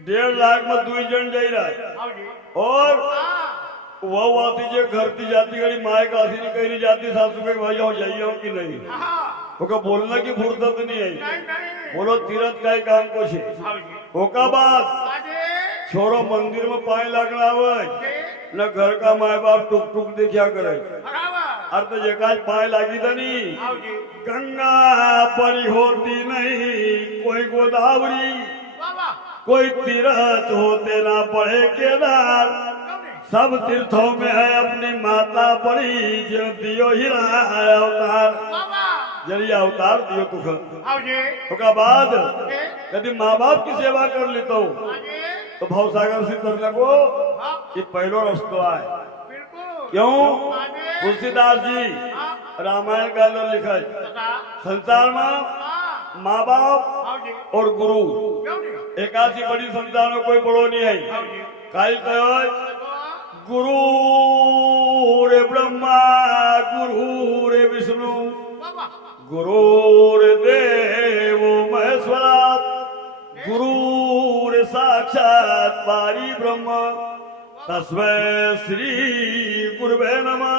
1.5 लाख में 2 जन जा रहा है और वो आती जो घर की जाती गड़ी माए का आसी नहीं कहीं जाती सासू के भाई हो जाइए कि नहीं ओका बोलना की फुर्सत नहीं आई बोलो तीरथ का ही काम कुछ है ओका बाद छोरो मंदिर में पाए लगना आवे न घर का माए बाप टुक टुक देखा करे अर्थ जगह पाए लागी था नहीं गंगा परी होती नहीं कोई गोदावरी कोई तीर्थ होते ना पड़े केदार सब तीर्थों में है अपनी माता पड़ी जो दियो ही रहा है अवतार जरिए अवतार दियो तुख उसका बाद यदि माँ बाप की सेवा कर लेता हूँ तो भवसागर से तरने को ये पहलो रास्ता है क्यों तुलसीदास जी रामायण का अंदर लिखा है संसार में माँ बाप और गुरु एकासी बड़ी संसार में कोई बड़ो नहीं है काल कहो गुरु रे ब्रह्मा गुरु रे विष्णु गुरु रे देव महेश्वरा गुरु रे साक्षात पारी ब्रह्म तस्मै श्री गुरुवे नमः।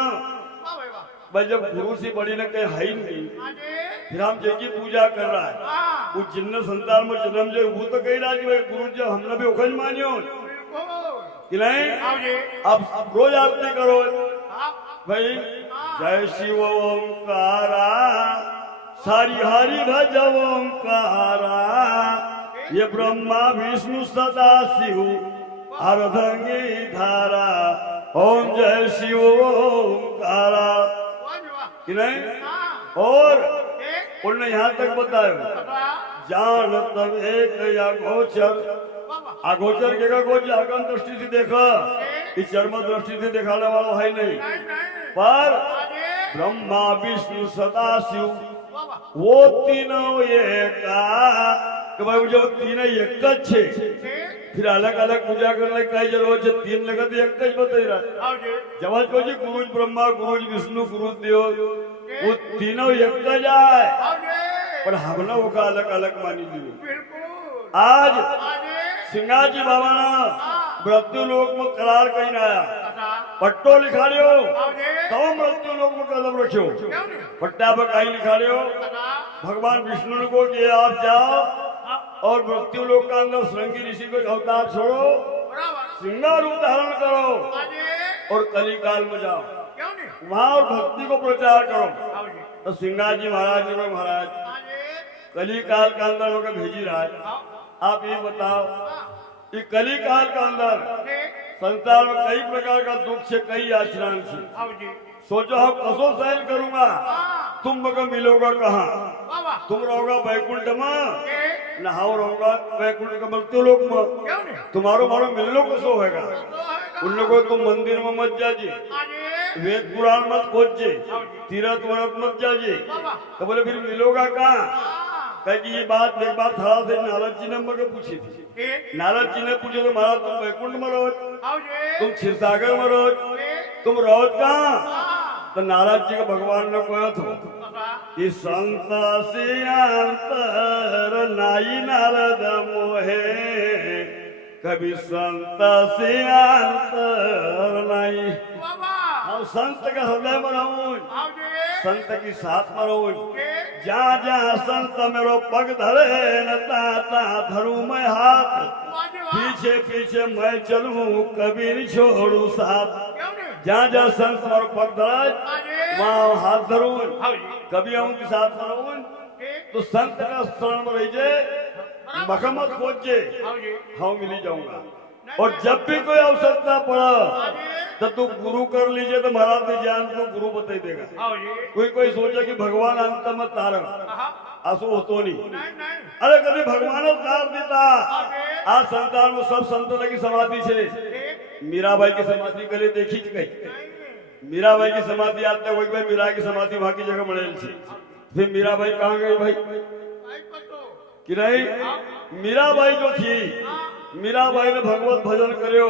भाई जब गुरु से बड़ी न कहीं है ही नहीं फिर हम जैकी पूजा कर रहा है वो जिन्न संसार में जन्म जो वो तो कही रहा कि भाई गुरु जो हमने भी उखज मानियो कि नहीं अब रोज आरती करो भाई जय शिव ओंकारा सारी हरि भज ओंकारा ये ब्रह्मा विष्णु सदा शिव अर्धंगी धारा ओम जय शिव ओंकारा कि नहीं और उन्होंने यहाँ तक बताया जान तब एक या गोचर अगोचर के गोचर अगन दृष्टि से देखा इस चर्म दृष्टि से दिखाने वाला है नहीं पर ब्रह्मा विष्णु सदा शिव वो तीनों एका कि भाई जब तीनों एक छे फिर अलग अलग पूजा करने का जरूरत है तीन लगत एक बताई रहा जब को जी गुरु ब्रह्मा गुरु विष्णु गुरु देव वो तीनों एक जाए पर हमने वो का अलग अलग मानी ली आज सिंगा जी बाबा ना मृत्यु लोक में करार कहीं आया पट्टो लिखा लियो तो मृत्यु लोक में कदम रखियो पट्टा पर कहीं लिखा लियो भगवान विष्णु को कि आप जाओ और मृत्यु लोक का अंदर श्रृंगी ऋषि को अवतार छोड़ो सिंगा रूप धारण करो और कली काल में जाओ वहाँ और भक्ति को प्रचार करो तो सिंगा जी महाराज जी महाराज कली काल का अंदर लोग भेजी रहा है आप ये बताओ कि कली काल का अंदर संसार में कई प्रकार का दुख से कई आश्रम से सोचो हम कसो सहन करूंगा तुम मगर मिलोगा कहाँ तुम रहोगा वैकुंठ में नहाओ रहोगा वैकुंठ का मृत्यु लोक में तुम्हारो मारो मिलनो कसो होगा उन लोगों तुम मंदिर में मत जाजे वेद पुराण मत खोजे तीर्थ व्रत मत जाजे तो बोले फिर मिलोगा कहाँ कहीं ये बात एक बात था से नारद जी ने मगर पूछी थी नारद जी ने पूछे तो महाराज तुम वैकुंठ में रहो तुम क्षीरसागर में रहो तुम रहो कहाँ तो नारद जी का भगवान ने कहा था कि संत से अंतर नाई नारद मोहे कभी संत से अंतर नाई हम संत का हृदय में रहूं संत की साथ में रहूं जहाँ जहाँ संत मेरो पग धरे न ता धरू मैं हाथ पीछे पीछे मैं चलूं कभी नहीं छोड़ू साथ जहाँ जहाँ संत मेरो पग धरे वहाँ हाथ धरू कभी हम के साथ रहूं तो संत का शरण में रह जाए मखमत खोजे हम मिली जाऊंगा और जब भी कोई आवश्यकता पड़ा तो तू गुरु कर लीजिए तो महाराज ने ज्ञान को गुरु बता देगा कोई सोचे कि भगवान अंत में तारण आंसू होतो नहीं अरे कभी भगवान तार देता आज संसार में सब संतों की समाधि छे मीराबाई की समाधि करे देखी गई मीराबाई की समाधि आज तक भाई मीरा की समाधि वहां की जगह बनेल थी फिर मीराबाई कहाँ गई भाई कि नहीं मीराबाई जो थी मीराबाई ने भगवत भजन करो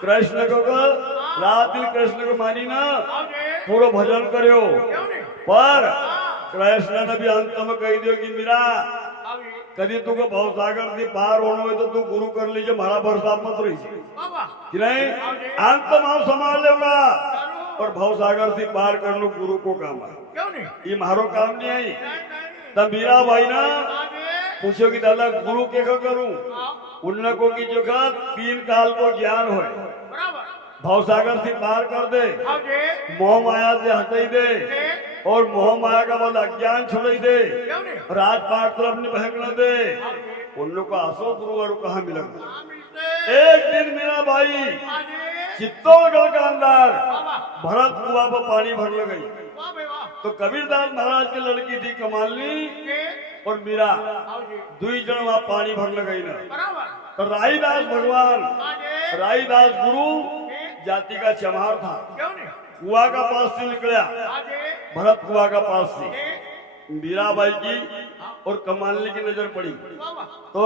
कृष्ण को रात दिन कृष्ण को मानी ना पूरा भजन करो पर कृष्ण ने भी अंत में कह दियो कि मीरा कभी तुको भवसागर थी पार होना हो तो तू गुरु कर लीजिए मारा बरसात मत रही कि नहीं अंत मां संभाल लेगा और भवसागर थी पार कर लो गुरु को काम है क्यों नहीं ये मारो काम नहीं आई तब मीरा भाई ना पूछो कि दादा गुरु के करूं उन को की जगह 3 काल को ज्ञान हो भवसागर से पार कर दे मोह माया से हटाई दे और मोह माया का वाला अज्ञान छोड़ दे राजपाट तरफ नहीं बहकने दे उन लोग को आसो गुरुवार कहाँ मिलेगा एक दिन मेरा भाई चित्तौड़गढ़ का अंदर भरत कुआ पर पानी भरने गई तो कबीरदास महाराज की लड़की थी कमालनी और मीरा दुई जन वहां पानी भरने गई ना तो राईदास भगवान राईदास गुरु जाति का चमार था कुआ का पास से निकला भरत कुआ का पास से मीराबाई की और कमालनी की नजर पड़ी तो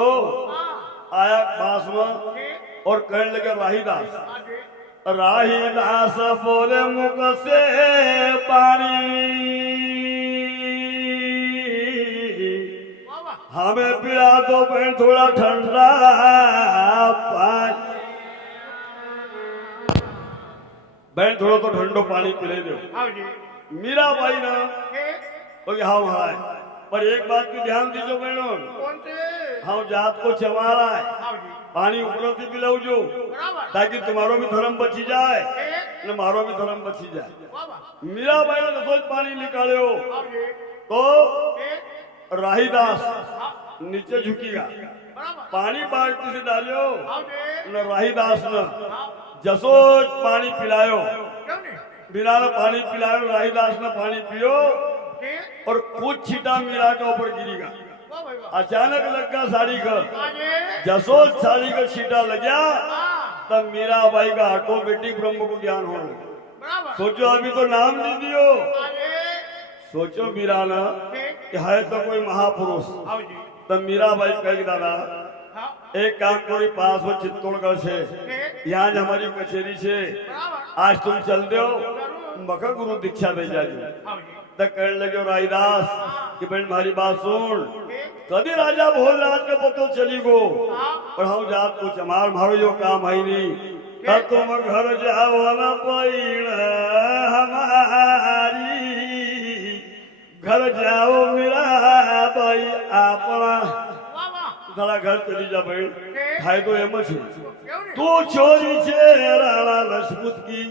आया पास में और कहने लगे राहीदास राहीदास बोले मुख से पानी हमें पिला दो बहन थोड़ा ठंडा पानी बहन थोड़ा तो ठंडो पानी पिले दो मीरा भाई ना तो हाँ वहाँ है पर एक बात की ध्यान दीजिए बहनों हम जात को चमारा है पानी ऊपर से पिलाऊ जो ताकि तुम्हारो भी धर्म बची जाए न मारो भी धर्म बची जाए मीरा भाई ने रसोई पानी निकाले हो तो राहीदास नीचे झुकेगा पानी बाल्टी से डालियो न राहीदास ने जसोज पानी पिलायो मीरा ने पानी पिलायो राहीदास ने पानी पियो और कुछ छीटा मीरा के ऊपर गिरेगा अचानक लगा साड़ी का जसोज साड़ी का छीटा लगा तब मीरा बाई का ऑटोमेटिक ब्रह्म को ज्ञान हो लगा सोचो अभी तो नाम नहीं दियो सोचो मीरा ना कि है तो कोई महापुरुष तब मीरा बाई कह दादा एक काम करो पास में चित्तौड़गढ़ से यहाँ हमारी कचेरी से आज तुम चल दो मखा गुरु दीक्षा दे जाए तक कहने लगे राईदास कि बहन हमारी बात सुन कभी राजा भोजराज के पतो चली गो और हम जात को चमार मारो जो काम है नहीं तब तुम घर जाओ न पैण हमारी घर जाओ मेरा भाई अपना तारा घर चली जा बहन खाए तो एम तू चोरी छे राणा रजपूत की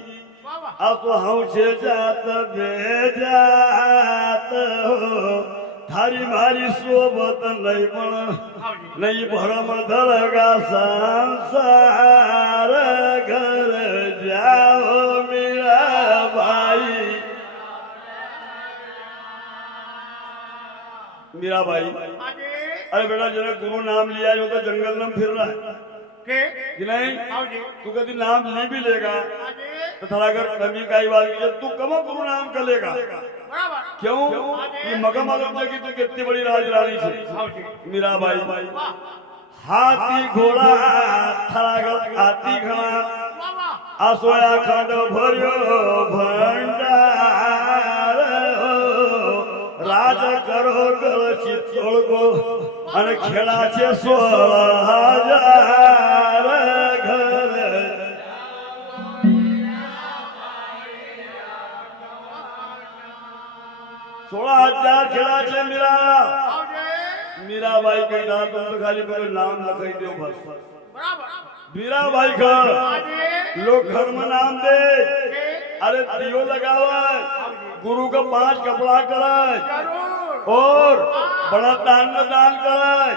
अब तो हम छे जात बेजात थारी मारी सोबत नहीं पण नहीं भरम धड़गा संसार घर जाओ मेरा भाई मीरा भाई अरे बेटा जरा गुरु नाम लिया जो तो जंगल में फिर रहा है कि नहीं तू कभी नाम ले भी लेगा तो थोड़ा अगर कमी का बात की तू कमो गुरु नाम कर लेगा क्यों ये मगम जगी तो कितनी बड़ी राजरानी थी मीरा भाई हाथी घोड़ा थरा हाथी घड़ा आसोया खंड भरियो भंडार राज करो कर चित्तौड़ को अन खेड़ा छे 16,000 घर 16,000 खेड़ा छे मीरा भाई के नाम तुम तो खाली मेरे नाम लखाई दो बस मीरा भाई का लोग घर में नाम दे अरे दियो लगावा गुरु का 5 कपड़ा कराए और बड़ा दान कराए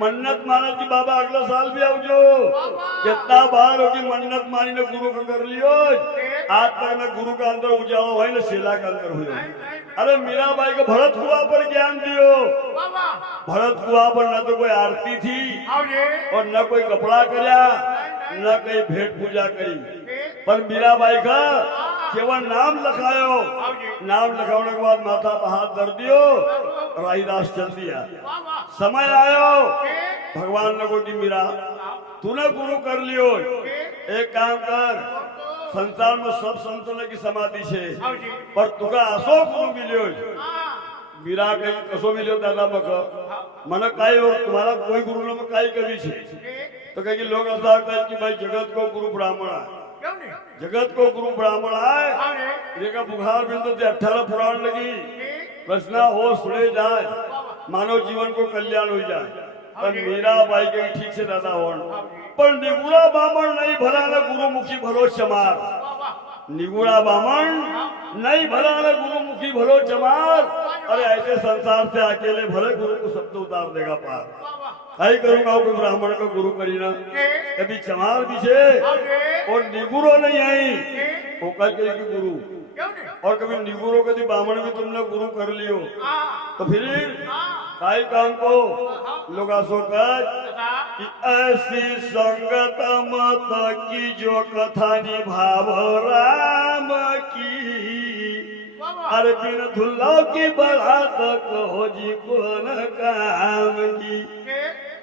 मन्नत माना कि बाबा अगला साल भी आओ जो कितना बार होगी मन्नत मानी ने गुरु को कर लियो आज तक न गुरु का अंदर उजाओ है न शिला का अंदर हुआ अरे मीरा भाई को भरत कुआ पर ज्ञान दियो भरत कुआ पर न तो कोई आरती थी और न कोई कपड़ा करया न कोई भेंट पूजा करी पर मीरा बाई का केवल नाम लखायो नाम लखाने के बाद माथा पर हाथ धर दियो राहीदास चल दिया समय आयो भगवान ने को कि मीरा तूने गुरु कर लियो एक काम कर संसार में सब संतों की समाधि है पर तुका असो गुरु मिलियो मीरा के कसो मिलियो दादा मक મને કાઈ और तुम्हारा कोई गुरु ने काई कभी छे तो कहे कि लोग ऐसा कहते कि भाई जगत को गुरु ब्राह्मण है जगत को गुरु ब्राह्मण है ये का बुखार बिंदु 18 पुराण लगी रचना हो सुने जाए मानव जीवन को कल्याण हो जाए पर मीरा बाई के ठीक से दादा हो पर निगुड़ा ब्राह्मण नहीं भला न गुरुमुखी भरो चमार निगुड़ा ब्राह्मण नहीं भला न गुरुमुखी भरो चमार अरे ऐसे संसार से अकेले भले गुरु को सब तो उतार देगा पार कहीं करूंगा कोई ब्राह्मण को गुरु करीना कभी चमार पीछे और निगुरो नहीं आई वो कह के गुरु और कभी निगुरो कभी ब्राह्मण भी तुमने गुरु कर लियो तो फिर काई काम को लोग सोकर कि ऐसी संगत मत की जो कथा निभाव राम की अरे बिन धुल्ला की बढ़ा तक हो जी कौन काम की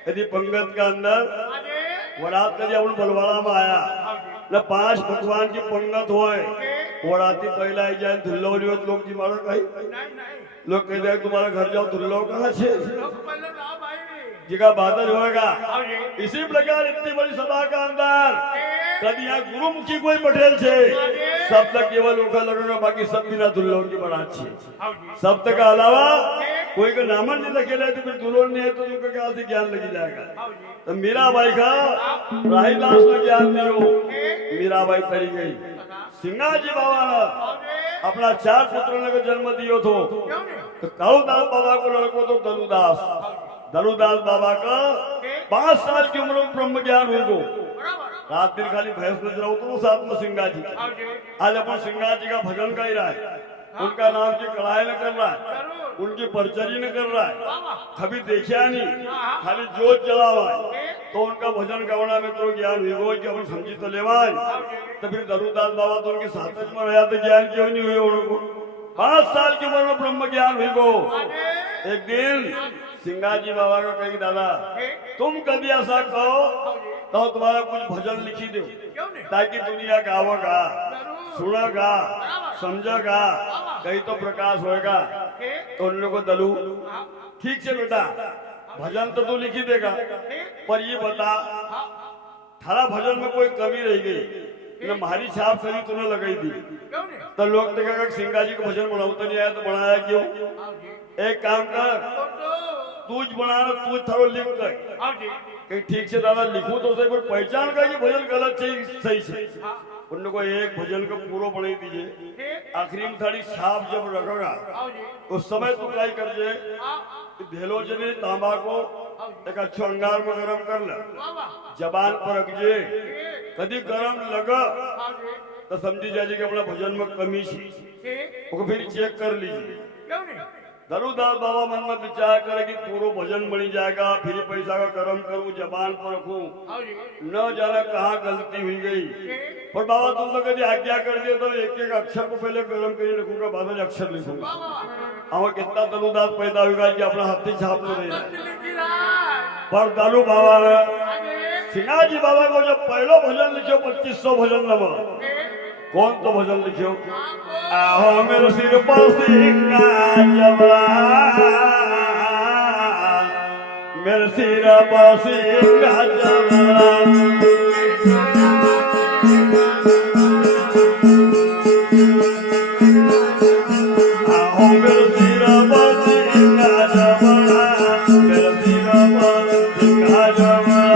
यदि पंगत का अंदर वरात का जब बलवाड़ा में आया न 5 भगवान की पंगत होए वराती पहला आई जाए धुल्लो लोग जी मारो कहीं लोग कहते हैं तुम्हारा घर जाओ धुल्लो कहाँ से जिका बादल होगा इसी प्रकार इतनी बड़ी सभा का अंदर कभी यहाँ गुरुमुखी कोई पटेल छे सब तक केवल ओखा लगेगा बाकी सब बिना दुल्लो की बड़ा अच्छी सब तक का अलावा कोई का नामन नहीं लगे तो फिर दुल्हन नहीं है तो उनका क्या से ज्ञान लगी जाएगा तो मीराबाई का राहीदास ने ज्ञान दियो मीराबाई तरी गई सिंगाजी बाबा ने अपना 4 पुत्रों ने जन्म दियो तो कालूदास बाबा को लड़को तो धनुदास बाबा का 5 साल की उम्र में ब्रह्म ज्ञान हो गो रात दिन खाली भैंस नजर आओ तो साथ में सिंगा जी आज अपन सिंगा जी का भजन गा ही रहा है उनका नाम की कड़ाई न कर रहा है उनकी परचरी न कर रहा है कभी देखा नहीं खाली जोत जला हुआ है तो उनका भजन गवना में तो ज्ञान हुई कि अपन समझी तो लेवा तो फिर धनुदास बाबा तो उनके साथ में रहा तो ज्ञान क्यों नहीं हुई उनको 5 साल की उम्र में ब्रह्म ज्ञान हुई गो एक दिन सिंगाजी बाबा को कही दादा तुम कभी ऐसा कहो तो तुम्हारा कुछ भजन लिखी दो ताकि दुनिया गावगा सुनेगा समझेगा कहीं तो प्रकाश होएगा तो उन लोगों को दलू ठीक से बेटा भजन तो तू लिखी देगा पर ये बता थारा भजन में कोई कमी रह गई न हमारी छाप सही तूने लगाई दी तो लोग देखेगा सिंगाजी को भजन बनाओ तो नहीं आया तो बनाया क्यों एक काम कर तूज बनाना तूज थारो लिख कर कहीं ठीक से दादा लिखू तो उसे पहचान का ये भजन गलत सही से उन को एक भजन को पूरा बना दीजिए आखिरी में थोड़ी छाप जब रखेगा उस समय तो क्या कर जे धेलो जने तांबा को एक अच्छे अंगार में गरम कर ले जबान पर रख जे कभी गरम लगा तो समझी जाए कि अपना भजन में कमी वो फिर चेक कर लीजिए धनुदास बाबा मन में विचार करे कि पूरा भजन बनी जाएगा फिर पैसा का कर्म करूं जबान पर रखूं न जाने कहाँ गलती हुई गई पर बाबा तुम तो कभी आज्ञा कर दिए तो एक एक अक्षर को पहले कर्म करिए लिखूंगा बाद में अक्षर लिखूंगा हमें कितना धनुदास पैदा होगा कि अपना हाथी छाप तो नहीं पर दालू बाबा ने सिंगाजी बाबा को जब पहलो भजन लिखो 2500 भजन नंबर कौन तो भजन लिखो आहो मेरे सिर पर सिंगा जबरा मेरे सिर पर सिंगा जबरा आहो मेरे सिर पर सिंगा जबरा मेरे सिर पर सिंगा जबरा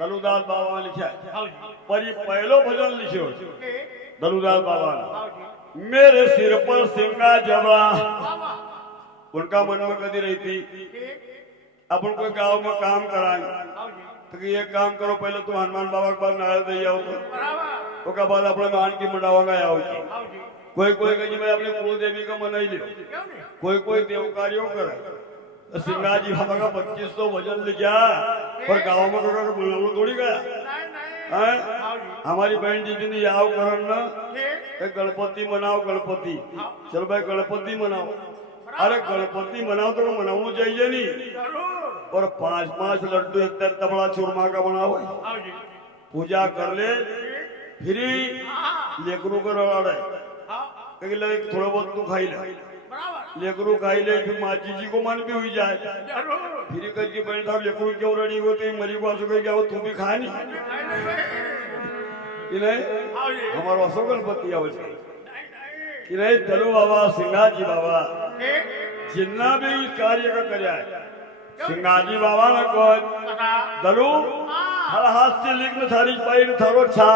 धनुदास बाबा लिखा पर ये पहलो भजन लिखो दलुदास बाबा मेरे सिर पर सिंगा जबड़ा उनका मन में कदी रहती अपन कोई गांव में काम कराए तो ये काम करो पहले तुम हनुमान बाबा के पास नाराज दे जाओ तो का बाद अपने मान की मंडावा आओ कोई कोई कही मैं अपने कुल देवी का मनाई लियो कोई देवकारियों करे सिंगा जी बाबा का 2500 वजन ले गया पर गाँव में बुलावो थोड़ी गया हमारी बहन जी ने आओ करन ना गणपति मनाओ गणपति चल भाई गणपति मनाओ अरे गणपति मनाओ तो मनाना चाहिए नहीं और 5-5 लड्डू एक तबड़ा चूरमा का बनाओ पूजा कर ले फिर लेकरू का रड़े थोड़ा बहुत तू खाई ले लेकरू खाई ले फिर माची जी को मन भी हुई जाए फिर करके बहन साहब लेकरू क्यों रड़ी होती मरी को आंसू क्या तू भी खा नहीं हमारा असो गणपति आवश्यक कि नहीं चलो बाबा सिंगाजी बाबा जिन्ना भी कार्य का कर्या है सिंगाजी बाबा ने कह दलू हर हाथ से लिख में थारी पाई थारो छा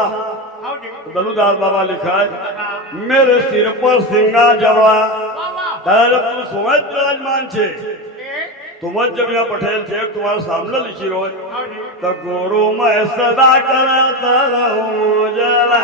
दलुदास बाबा लिखा है मेरे सिर पर सिंगा जबड़ा दादा तुम समझ विराजमान छे तुम जब यहाँ पटेल थे तुम्हारे सामने लिखी रो तो गुरु मैं सदा करता रहूं जला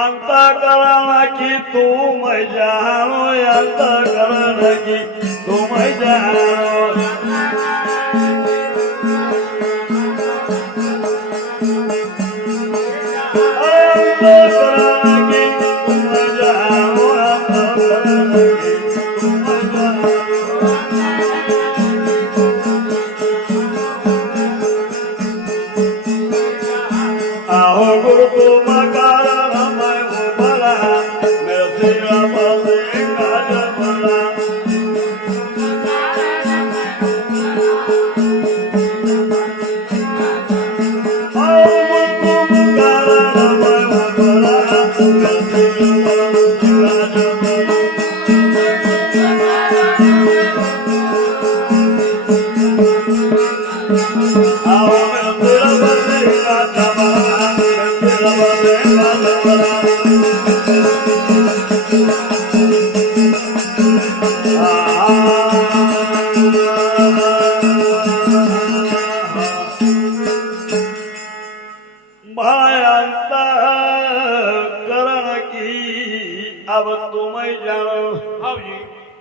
अंतकरण की तुम जानो अंतकरण की तुम जानो अंतकरण की तुम जानो अंतकरण की तुम जानो आओ गुरु तुम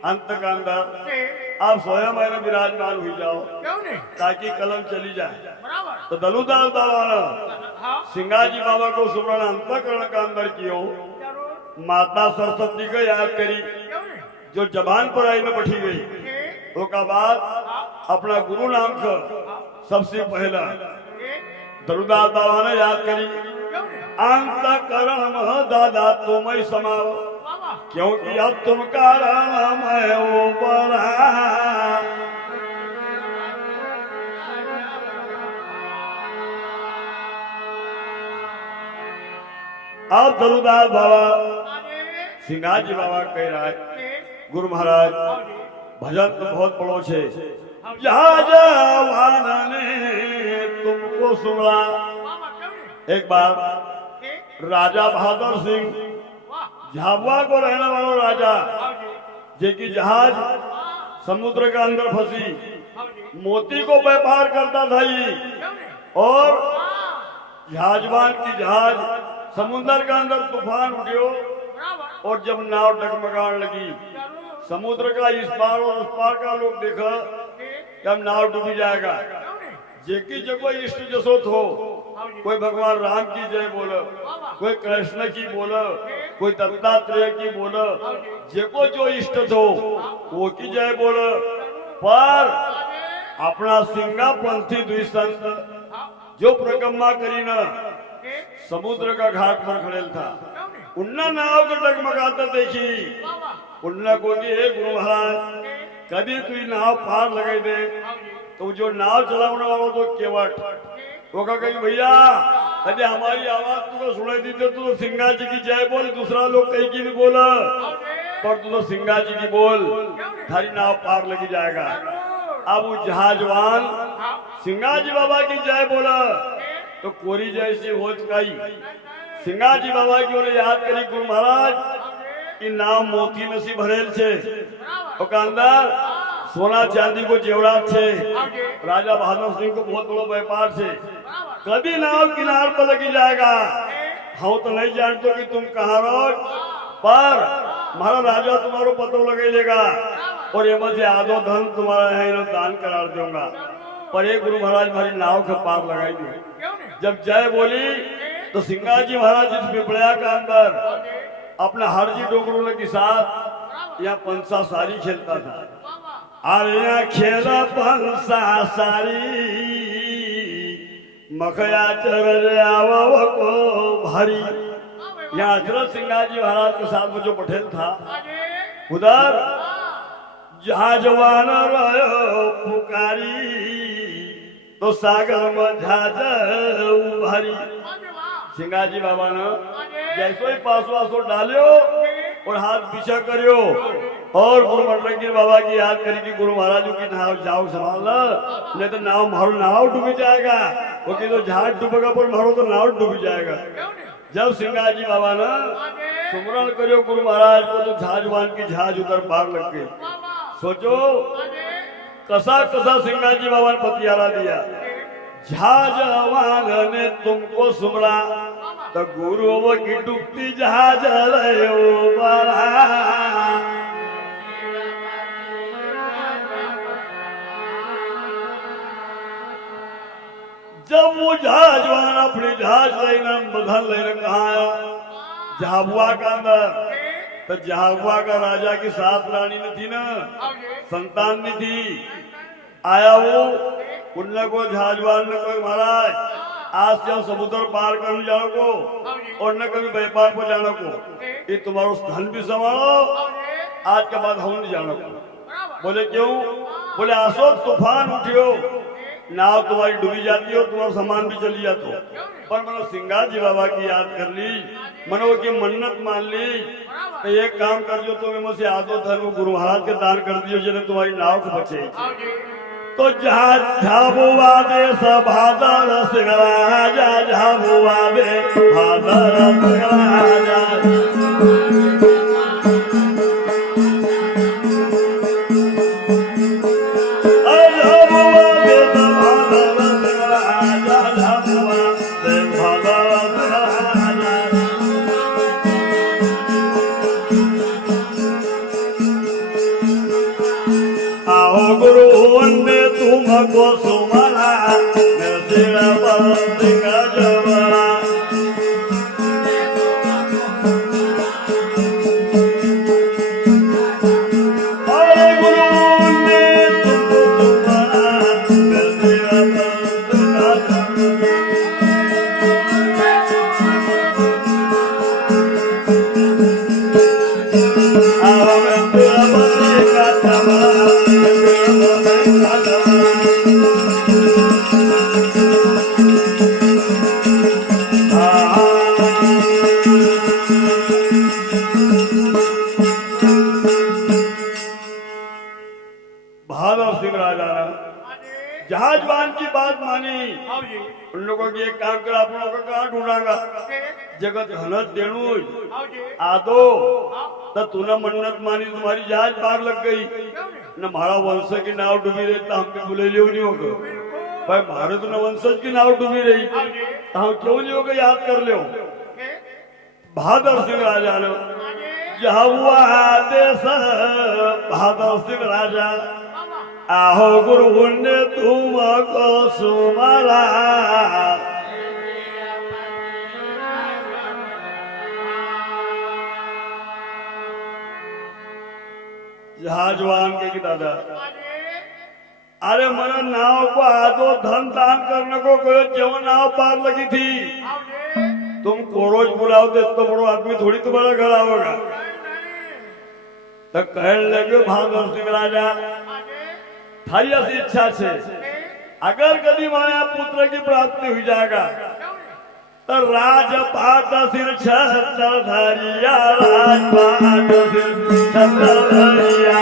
अंत का अंदर आप स्वयं मैंने विराजमान हुई जाओ ताकि कलम चली जाए तो दलुदास बाबा ने सिंगाजी बाबा को सुमरण अंतकरण का अंदर कियो माता सरस्वती को याद करी जो जबान पर आई में बैठी गई तो का बाद अपना गुरु नाम का सबसे पहला दलुदास बाबा ने याद करी अंतकरण दादा तुम समाओ क्योंकि अब तुम कारण मैं ऊपर अब दलुदास बाबा सिंगाजी बाबा कह रहा है गुरु महाराज भजन तो बहुत पड़ो छे जवान ने तुमको सुना एक बार राजा बहादुर सिंह झाबुआ को रहने वाला राजा जेकी जहाज समुद्र के अंदर फंसी मोती को व्यापार करता था ये और जहाजवान की जहाज समुद्र के अंदर तूफान उठियो और जब नाव डगमगाने लगी समुद्र का इस पार और उस पार का लोग देखा कि अब नाव डूबी जाएगा जेकी जगह इष्ट जसोत हो कोई भगवान राम की जय बोलो कोई कृष्ण की बोलो कोई दत्तात्रेय की बोलो जेको जो इष्ट हो वो की जय बोलो पर अपना सिंगा पंथी द्विसंत जो प्रकम्मा करी न समुद्र का घाट पर खड़ेल था उन्ना नाव को डगमगाता देखी उन्ना को गुरु महाराज कभी तू नाव पार लगाई दे तो जो नाव चलाने वाला तो केवट वो कही भैया कभी हमारी आवाज तुझे सुनाई दी तो सिंगा जी की जय बोल दूसरा लोग कहीं की भी बोला पर तू तो सिंगा जी की बोल थारी नाव पार लगी जाएगा अब वो जहाजवान सिंगाजी बाबा की जय बोला तो कोरी जैसी हो गई। सिंगाजी बाबा की ओर याद करी गुरु महाराज ई नाम मोती में सी भरेल छे ओका अंदर सोना चांदी को जेवरात छे। राजा बहादुर सिंह को बहुत बड़ा व्यापार छे। कभी नाव किनार पर लगी जाएगा। हम तो नहीं जानते कि तुम कहाँ रहो पर हमारा राजा तुम्हारो पतो लगे लेगा और ये से आधो धन तुम्हारा है दान करा दूंगा। पर एक गुरु महाराज हमारी नाव के पार लगाई दी। जब जय बोली तो सिंगाजी महाराज इस पिपड़िया का अंदर अपना हरजी डोगरों के साथ यहाँ पंसा सारी खेलता था। अरे खेला पंसा सारी मखया चर को भारी। यहाँ हजरत सिंगाजी महाराज के साथ में जो पटेल था उधर जहाजवान रहो पुकारी तो सागर में जहाज उभारी। सिंगाजी बाबा ने जैसो ही पासो डालियो और हाथ पीछा करियो और गुरु मंडलगिरी बाबा की याद करी कि गुरु महाराज की नाव जाओ संभाल नहीं तो नाव डूबी जाएगा। क्योंकि तो जहाज डूबेगा पर मारो तो नाव डूबी जाएगा। जब सिंगाजी बाबा ने सुमरण करियो गुरु महाराज को तो जहाजवान की जहाज उधर पार लग गई। सोचो कसा कसा सिंगाजी बाबा ने पतियारा दिया। जहाजवान ने तुमको सुमरा तो गुरु की डूबती जहाज जब वो जहाजवान अपनी जहाज लेना बधन लेने कहा आया जहाबुआ का अंदर तो जहाबुआ का राजा की सात रानी ने थी ना संतान नहीं थी। आया वो उनने को जहाजवान ने कोई महाराज आज से हम समुद्र पार कर जाओ को और न कभी व्यापार पर जानो को ये तुम्हारो धन भी संभालो आज के बाद हम नहीं जानो को। बोले क्यों? बोले आसो तूफान उठियो नाव तुम्हारी डूबी जाती हो तुम्हारा सामान भी चली जाता हो। पर मनो सिंगाजी बाबा की याद कर ली मनो की मन्नत मान ली तो एक काम कर जो तुम मुझसे आदो धन गुरु महाराज के दान कर दियो जिन्हें तुम्हारी नाव को बचे। तो जहाज झाबुआ दे भादर सिंह राजा झाबुआ दे भादर सिंह राजा को सुमरा जहाजवान की बात मानी। उन लोगों की एक काम कर आप लोगों का कहाँ ढूंढागा जगत हनत देणु आदो तो तूने मन्नत मानी तुम्हारी जहाज पार लग गई न हमारा वंश की नाव डूबी रही तो हम भी बुले लियो नहीं होगा भाई मारे तो न वंशज की नाव डूबी रही तो हम क्यों नहीं होगा याद कर लो। बहादुर सिंह राजा ने जहाँ हुआ देश बहादुर सिंह राजा आहो गुरु ने तुमको सुमरा जहाजवान के दादा अरे मन नाव को आदो धन दान करने को कोई जो नाव पार लगी थी तुम कोरोज बुलाओ तो इतना बड़ो आदमी थोड़ी तुम्हारा घर आओगा। तो कहने लगे बहादुर सिंह राजा थारी ऐसी इच्छा से अगर कभी माया पुत्र की प्राप्ति हुई जाएगा तो राजपाट सिर छत्र धरिया राजपाट सिर छत्र धरिया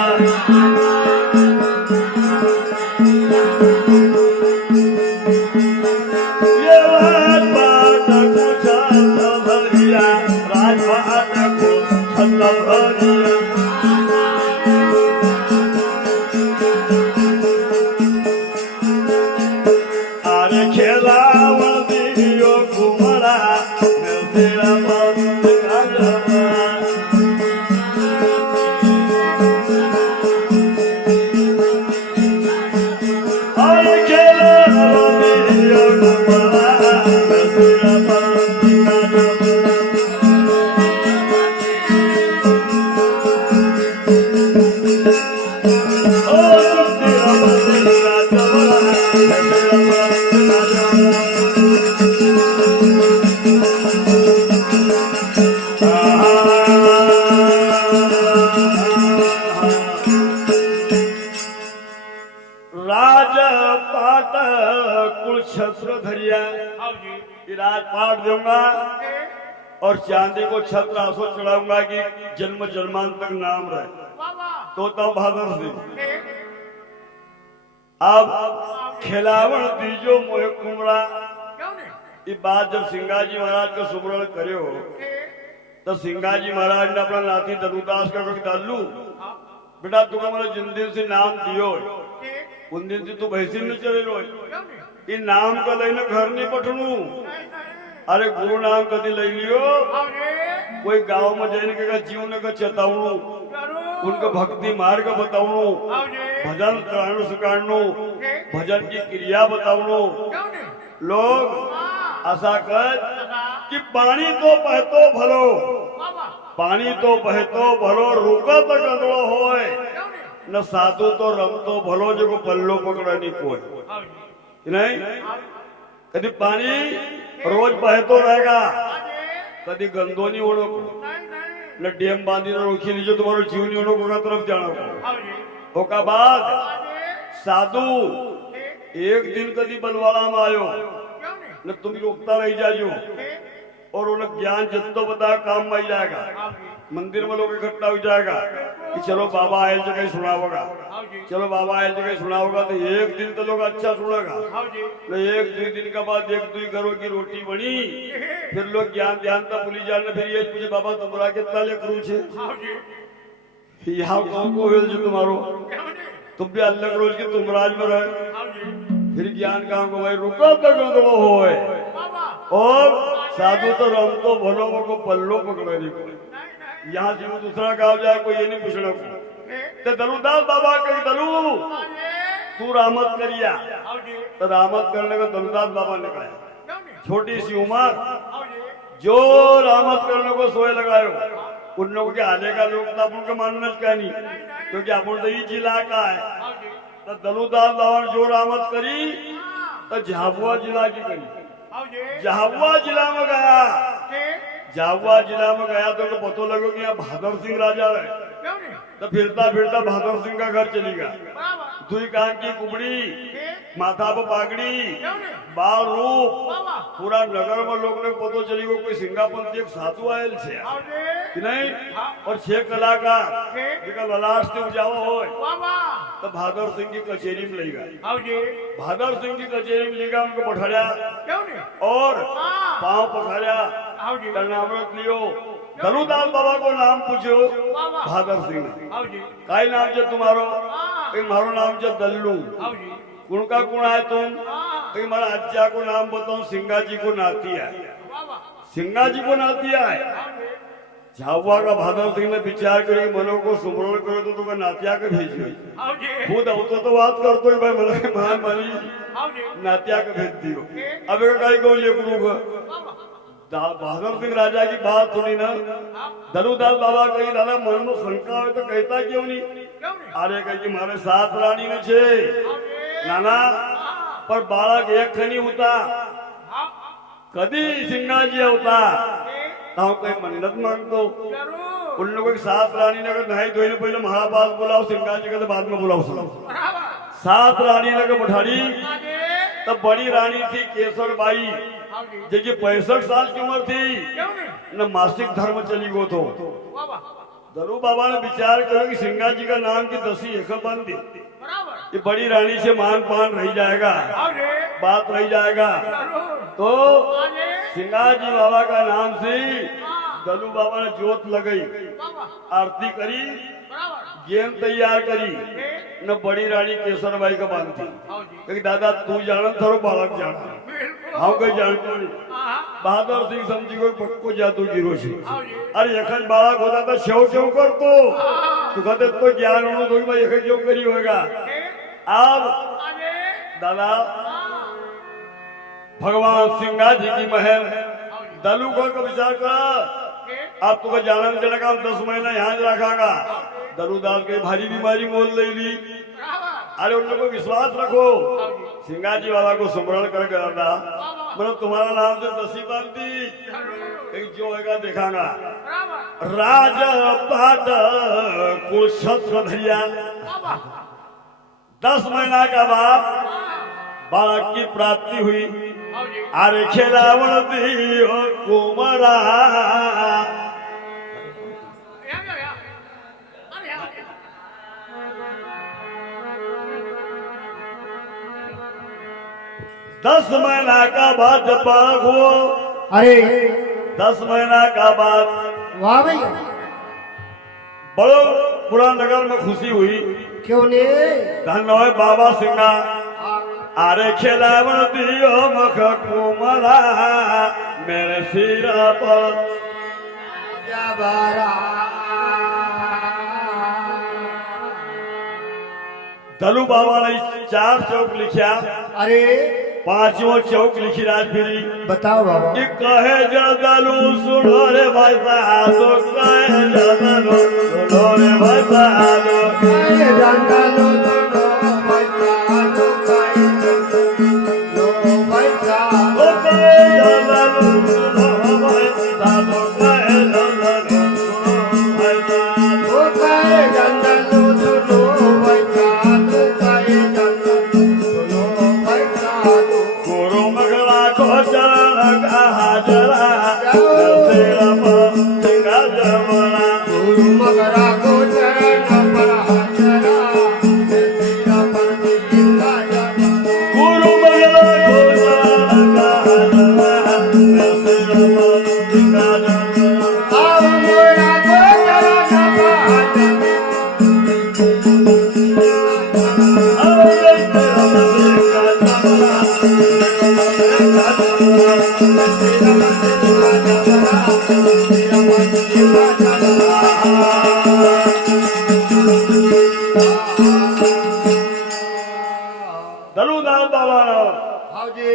कि राजपाट दूंगा और चांदी को छत्र आसो चढ़ाऊंगा कि जन्म जन्मांत तक नाम रहे। तोता बहादुर सिंह अब खिलावन दीजो मोहे कुमरा। ये बात जब सिंगाजी महाराज का सुमरण करे हो तो सिंगाजी महाराज ने अपना नाती दलूदास का दालू बेटा तुका मेरा जिन दिन से नाम दियो उन दिन से तू भैसी न चले रो ये नाम का लेने घर नहीं पठनू। अरे गुरु नाम कदी ले लियो कोई गांव में जाने के जीवन का चेतावनू उनका भक्ति मार्ग बतावनू भजन कराणु सुकाणु भजन की क्रिया बतावनू। लोग आशा कर कि पानी तो बहतो भलो पानी तो बहतो भलो रुका तो गंदलो होए न साधु तो रमतो भलो जो पल्लो पकड़नी कोई नहीं। कभी पानी रोज बहतो रहेगा कभी गंदो नहीं होने को न डैम बांधी न रोकी लीजिए तुम्हारा जीव नहीं होने को तरफ जाना को का बाद साधु एक दिन कभी बलवाड़ा में आयो न तुम रोकता रह जाओ और उन्हें ज्ञान जितना बता काम में ही जाएगा मंदिर में लोग इकट्ठा हो जाएगा कि चलो बाबा आयल जगह सुना होगा चलो बाबा आयल जगह सुना होगा तो एक दिन तो लोग अच्छा सुनेगा न एक दो दिन के बाद एक दो घरों की रोटी बनी फिर लोग ज्ञान ध्यान था पुलिस जाने फिर ये पूछे बाबा तुम्हारा कितना ले करू छे यहाँ गाँव को हिल जो तुम्हारो तुम भी अलग रोज के तुम राज में रहे फिर ज्ञान गाँव को भाई रुका तक होए और साधु तो रम तो भलो को पल्लो पकड़ने को यहाँ से दूसरा गाँव जाए कोई ये नहीं पूछना को दलूदास बाबा के दलू तू रामत करिया तो रामत करने का दलूदास बाबा निकला छोटी सी उम्र जो रामत करने को सोए लगायो उन लोगों के आने का लोग तो अपन का मानना क्या नहीं क्योंकि अपन तो ये जिला का है तो दलूदास बाबा ने जो रामत करी तो झाबुआ जिला की करी। झाबुआ जिला में गया झाबुआ जिला में गया तो पता लगो कि यहाँ बहादुर सिंह राजा रहे तो फिरता फिरता बहादुर सिंह का घर चली गया दुई कान की कुबड़ी माथा पर पागड़ी बाल रूप पूरा नगर में लोग ने पता चली गो कोई सिंगापंथी एक साधु आयल छे कि नहीं और 6 कलाकार जिनका ललाट से उजावा हो तो बहादुर सिंह की कचेरी में ले गए बहादुर सिंह की कचेरी में ले गया उनको बैठाया और पांव पखाड़ा कर्णामृत लियो दलूदास बाबा को नाम पूछो बहादुर सिंह काई नाम जो तुम्हारो मारो नाम जो दल्लू कुण का कुण है तुम तो हमारा अज्जा को नाम बताऊं सिंगा जी को नाती है सिंगा जी को नाती है। झाबुआ का बहादुर सिंह ने विचार करके मनो को सुमरण करो तो तुम्हें नातिया के भेजियो खुद अब तो बात कर तो भाई मन महान मानी नातिया के भेज दियो अब कहीं को ये गुरु को बहादुर सिंह राजा की बात सुनी ना दलूदास बाबा कही दादा मन में शंका हो तो कहता क्यों नहीं अरे कही मारे 7 रानी ने छे नाना पर बालक एक नहीं होता कदी सिंगा जी होता तो कहीं मन्नत मांगतो उन लोगों की 7 रानी ने अगर नहाई धोई पहले महापाल बुलाओ सिंगा जी का तो बाद में बुलाओ 7 रानी ने बैठाड़ी तब बड़ी रानी थी केसर बाई जिसकी 65 साल की उम्र थी न मासिक धर्म चली गो तो दलू बाबा ने विचार करो कि सिंगा जी का नाम की 10 एक बन दी ये बड़ी रानी से मान पान रह जाएगा बात रह जाएगा तो सिंगा जी बाबा का नाम से दलू बाबा ने जोत लगाई आरती करी गेम तैयार करी न बड़ी रानी केसरबाई का बांधी क्योंकि दादा तू जान थारो बालक जान हाँ कहीं जानते नहीं बहादुर सिंह समझी को पक्को जादू गिरो छे अरे यखन बालक होता तो शेव क्यों कर तू कहते तो ज्ञान होना तो भाई यखन क्यों करी होगा। अब दादा भगवान सिंगा जी की महल दलू को विचार कर आप तुमको जाना चलेगा 10 महीना यहाँ रखागा दलूदास के भारी बीमारी मोल ले ली अरे उन लोगों को विश्वास रखो सिंगा जी बाबा को सुमरण कर दादा मतलब तुम्हारा नाम से 10 बांधी एक जो होगा देखागा राजा पाट कुलछत्र भैया 10 महीना का बाद बालक की प्राप्ति हुई अरे खिलावण दियो कुमरा दस महीना का बाद जब बालक हुआ, अरे 10 महीना का बाद वाह भैया, बड़ो पूरा नगर में खुशी हुई। क्यों ने धन्य बाबा सिंगा अरे खिलावन दियो मख कुमरा मेरे सिर पर जबरा दलू बाबा ने 4 चौक लिखा, अरे 5वां चौक लिखी राजगिरी। बताओ बाबा, कि कहे जदलू सुनो रे भाई साहब, कहे जदलू सुनो रे भाई साहब, कहे जदलू सुनो भाई साहब, भाई साहब, ओ कहे जदलू सुनो भाई साहब, कहे जदलू सुनो भाई साहब, ओ कहे जदलू सुनो भाई साहब, कहे जदलू सुनो भाई साहब। गुरु मगला को चरण का हाजरा तेरा सिंगा जमना, गुरु मगरा को चरण पर हाजरा तेरा पर सिंगा जमना, गुरु मगला को चरण का हाजरा तेरा सिंगा जमना, आओ मोरा को चरण पर हाजरा अरे तेरा सिंगा जमना, दलूदार बाबा ने हाँ जी,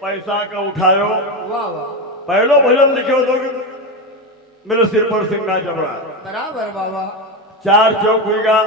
पैसा का उठायो, वाह वाह, पहलो भजन लिखो तो मेरे सिर पर सिंगा जमना, बराबर बाबा। 4 चौक हुईगा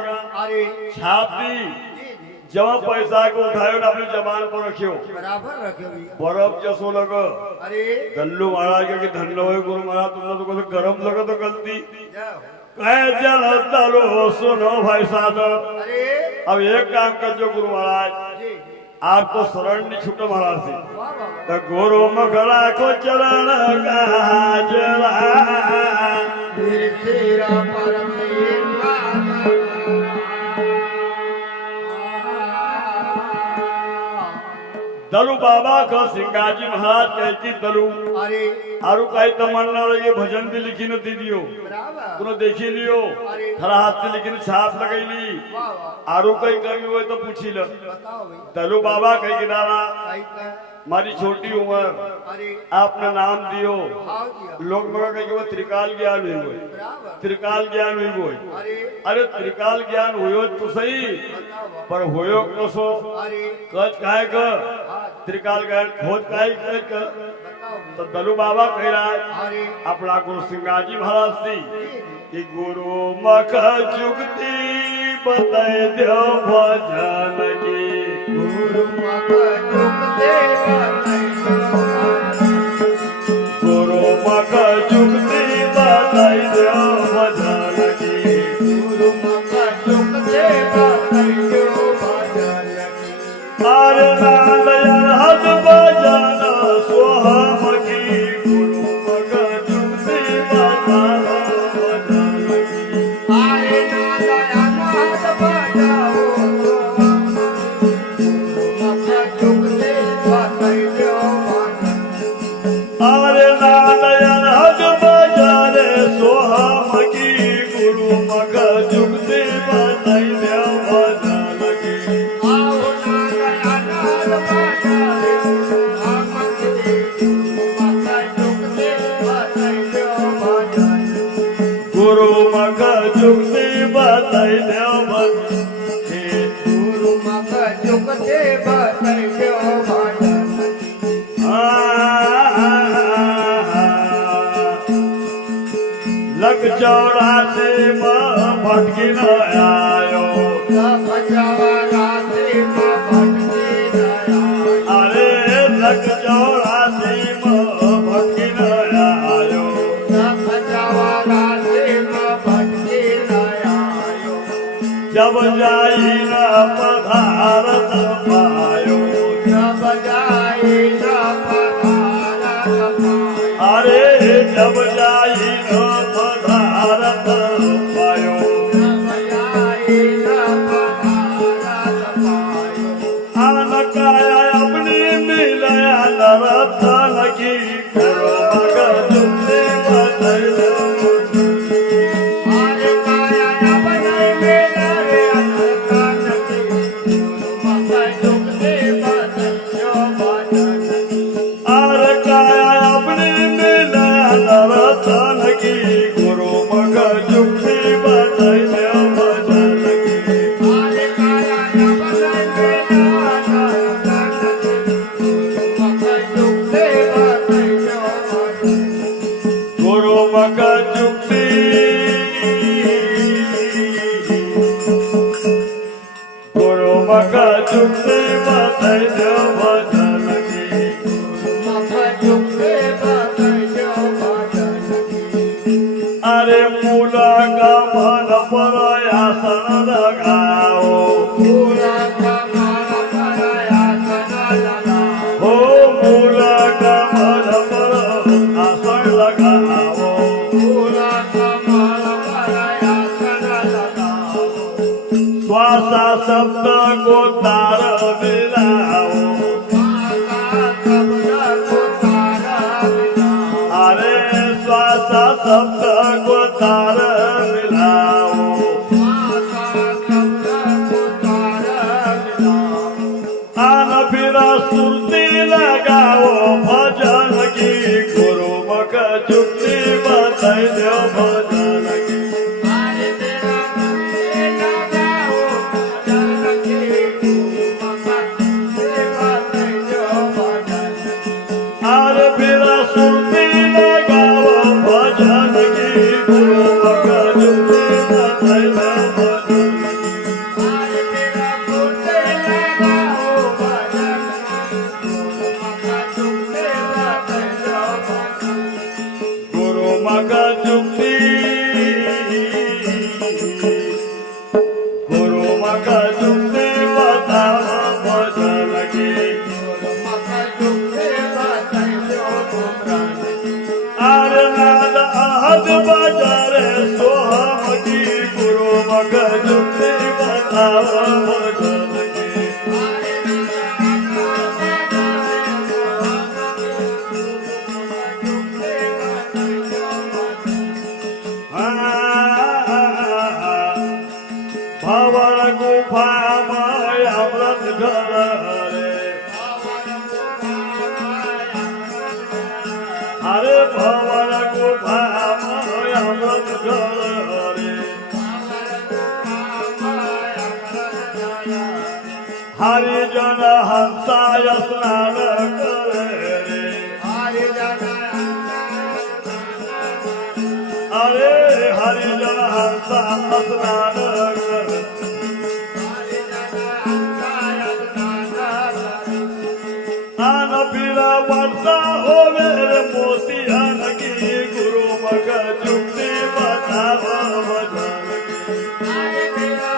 अरे छापी जी जी, जब पैसा को उठायो ना अपनी जबान पर रखियो, बराबर रखे भैया। बर्फ जसो लगे अरे दल्लू महाराज के कि धन्य हो गुरु महाराज, तुमने तो कुछ गरम लगे तो गलती जाओ। कहे जल दलो सुनो भाई साहब। अरे अब एक काम कर जो गुरु महाराज, जी जी, आपको शरण नहीं छूटो महाराज से, वाह बाबा, तो गुरु मगला को चरण का हाजरा फिर तेरा परम सिंगा दलू बाबा का सिंगाजी महाराज कहे कि दलू अरे आरु कहीं तमन्ना रही भजन भी लिखी न दीदियो, बराबर, तूने देखी लियो खरा हाथ से लिखी छाप लगैली, वाह वाह, आरु कहीं कमी हुए तो पूछी लो। बताओ भाई, दलू बाबा कहीं कि दादा भाई का, हमारी छोटी उम्र अरे आपने नाम दियो, हाँ जी, लोग मगर कहीं वो त्रिकाल ज्ञान हुई हुई, बराबर, त्रिकाल ज्ञान हुई हुई, अरे अरे त्रिकाल ज्ञान हुयो तो सही, बताओ बाबा, पर होयो कसो अरे कच काहे कर हाँ, त्रिकाल ज्ञान खोज काहे कर। बताओ तो भाई, दलू बाबा कह रहा है अरे अपना गुरु सिंगाजी महाराज से जी जी, कि गुरु मख चुगती बताए दो भजन की, गुरु मग चुक दे गुरु मख चुगती बताए दो भजन की, गुरु मग चुक दे भजन की, अरे नारायण हद भजन सोहम की, गुरु मख चुगती बताओ भजन की, आरे नारायण हाथ बजाओ, गुरु मग चुक दे भजन, अरे नारायण हद बजारे सोहम की, गुरु मख चुगती बताई दो भजन की, आओ नारायण हाथ बजाओ, हम के गुरु मग चुक दे भजन, गुरु मख चुगती बताई दो भजन की, गुरु मग चुक दे भजन, लग 84 में भटकी न आयो, अरे लग 84 में भटकी न आयो, जब जाई न पधारत पायो, बजाई अरे जब जाई न पधारत पायो आन काया अपनी मिलया रतन की करो मगर तुमने बदल अरे मूला का मन पर आसन लगाओ हो मूला का मन पर आसन लगाओ श्वासा शब्द को तार मिलाओ अरे श्वासा शब्द को तार मिलाओ आन फिरा सुरती लगाओ भजन की गुरु मक जुक्ति बताई दो भजन की अरे फिरा सुरती लगाओ भजन की गुरु मक जुक्ति बताई दो भजन गुरु मक जुक्ति बताओ भजन की अरे नाद अहद बाजारे सोहम की गुरु मग जुक्ति बताओ भजन की भवर गुफा माय अमृत घरे अरे भवर गुफा माय अमृत घरे हरिजन हंसाय स्नान करे रे अरे हरिजन हंसा स्नान करे आन फिरा वर्षा हो मेरे मोतियान की गुरु मग जुक्ति बताओ भजन की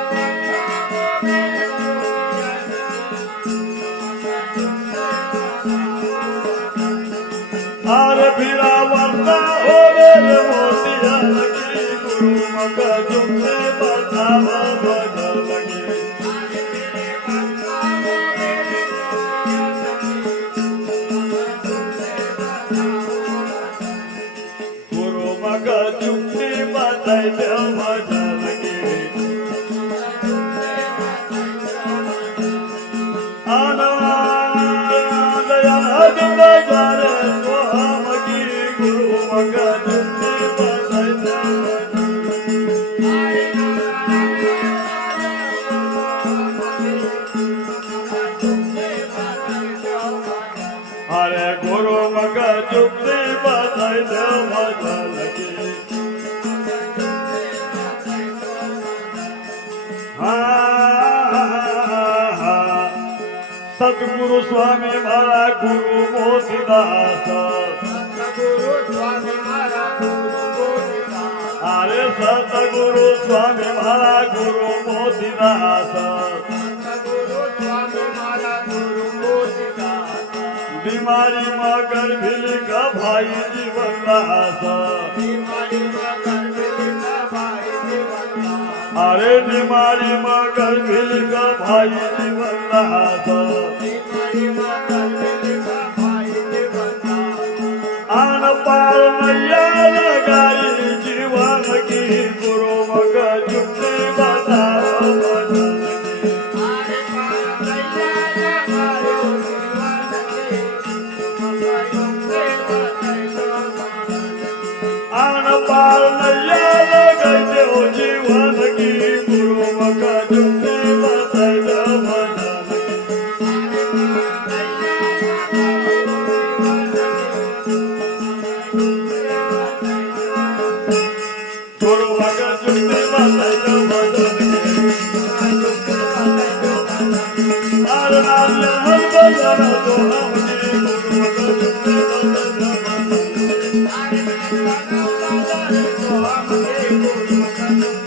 अरे फिरा वर्षा हो मेरे मोतियान की गुरु मग जुक्ति बताओ भजन की गुरु मग जुक्ति बताई दो भजन की आनंद याद बजारे सोहम की गुरु मग जुक्ति बताई दो अरे गुरु मग जुक्ति बताई दो भजन की सतगुरु स्वामी महाराज गुरु मोतीदास अरे सतगुरु स्वामी महाराज गुरु मोतीदास दिन निमारी मगर भिल का भाई जीवन दासा अरे निमारी मगर भिल का भाई जीवन दासा आन पार नैया लगाई जीवन की गुरु मगर जुटे बताओ भजन आन पार नैया लगाई हो जीवन की गुरु मगर जुटे बताओ भजन गुरु मगर जुटे बताओ भजन आर नाल हर भजन तो हमने गुरु मगर जुटे बताओ भजन